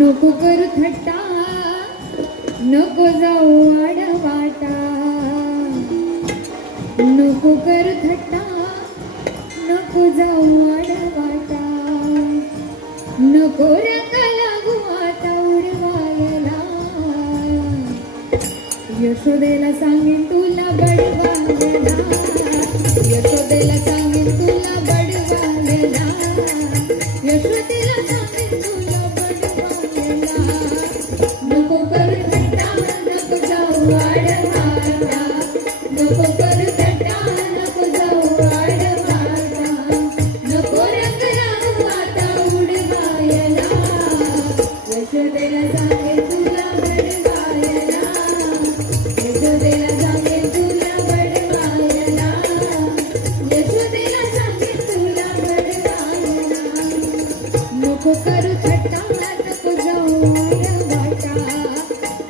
नको कर थट्टा नको जाऊ आडवाटा. नको कर थट्टा नको जाऊ आडवाटा. नको रंग लागू आता उडवायला. यशोदेला सांगेन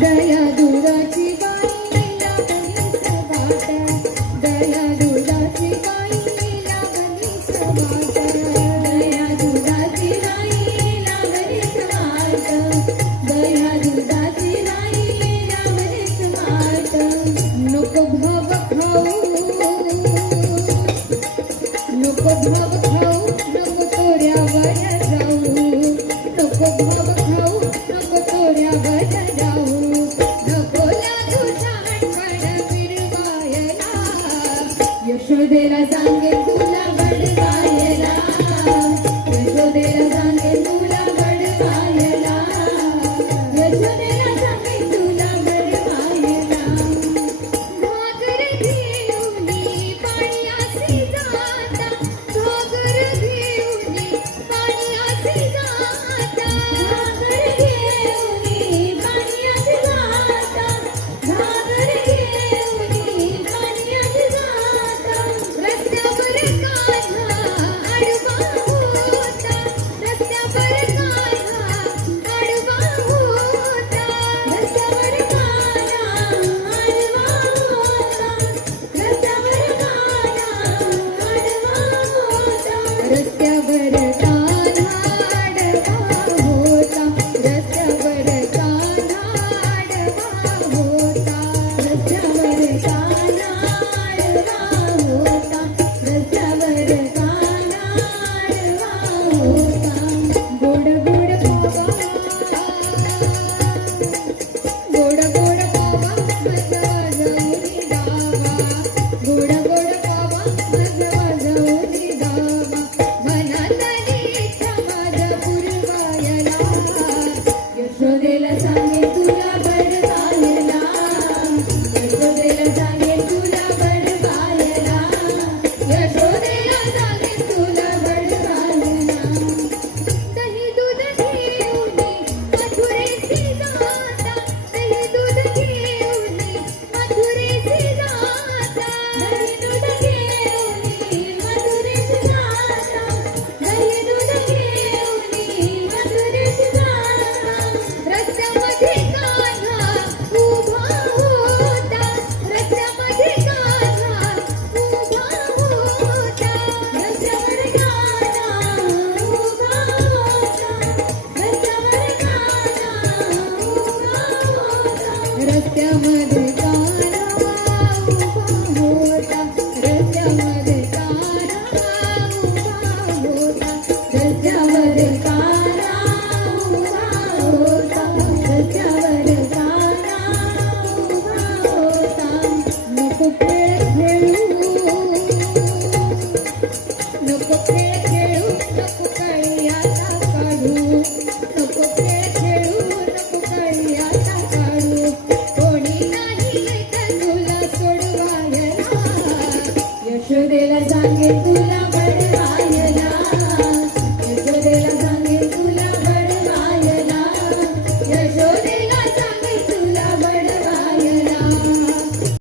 दया दुराची बाई दया संग तुला बडवायला.